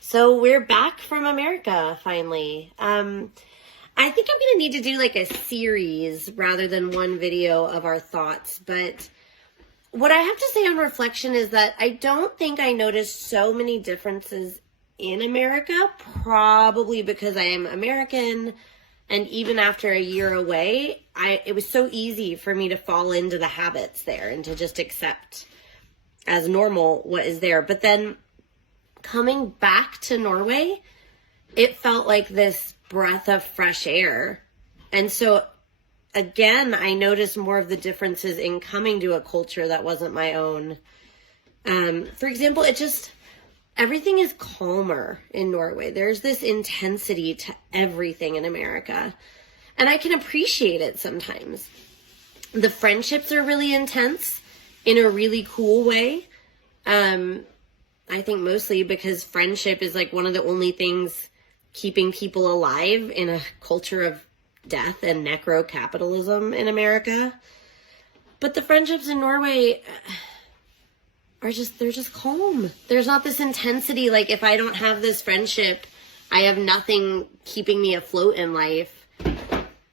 So we're back from America, finally. I think I'm going to need to do like a series rather than one video of our thoughts. But what I have to say on reflection is that I don't think I noticed so many differences in America, probably because I am American. And even after a year away, it was so easy for me to fall into the habits there and to just accept as normal what is there. But then coming back to Norway, it felt like this breath of fresh air. And so again, I noticed more of the differences in coming to a culture that wasn't my own. For example, everything is calmer in Norway. There's this intensity to everything in America, and I can appreciate it sometimes. The friendships are really intense in a really cool way. I think mostly because friendship is like one of the only things keeping people alive in a culture of death and necro-capitalism in America. But the friendships in Norway they're just calm. There's not this intensity. Like, if I don't have this friendship, I have nothing keeping me afloat in life.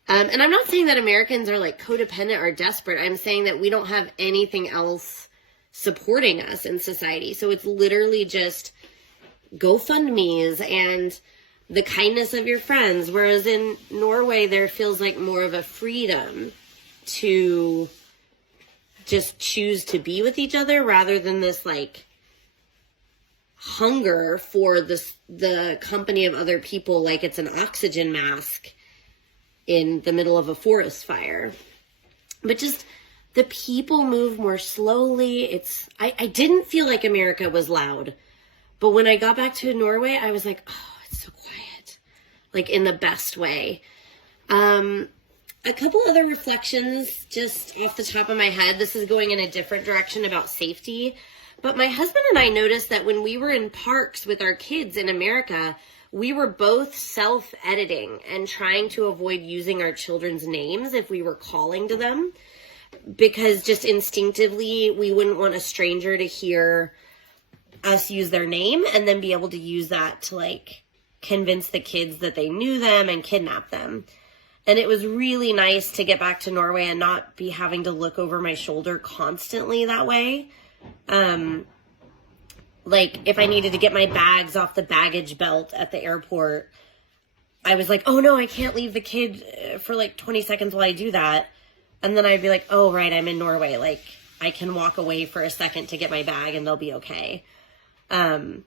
And I'm not saying that Americans are like codependent or desperate. I'm saying that we don't have anything else supporting us in society. So it's literally just GoFundMe's and the kindness of your friends. Whereas in Norway, there feels like more of a freedom to just choose to be with each other rather than this like hunger for the company of other people, like it's an oxygen mask in the middle of a forest fire. But just the people move more slowly. I didn't feel like America was loud, but when I got back to Norway, I was like, oh, it's so quiet, like in the best way. A couple other reflections just off the top of my head. This is going in a different direction about safety. But my husband and I noticed that when we were in parks with our kids in America, we were both self-editing and trying to avoid using our children's names if we were calling to them, because just instinctively we wouldn't want a stranger to hear us use their name and then be able to use that to like convince the kids that they knew them and kidnap them. And it was really nice to get back to Norway and not be having to look over my shoulder constantly that way. Like if I needed to get my bags off the baggage belt at the airport, I was like, oh no, I can't leave the kid for like 20 seconds while I do that. And then I'd be like, oh right, I'm in Norway. Like I can walk away for a second to get my bag and they'll be okay.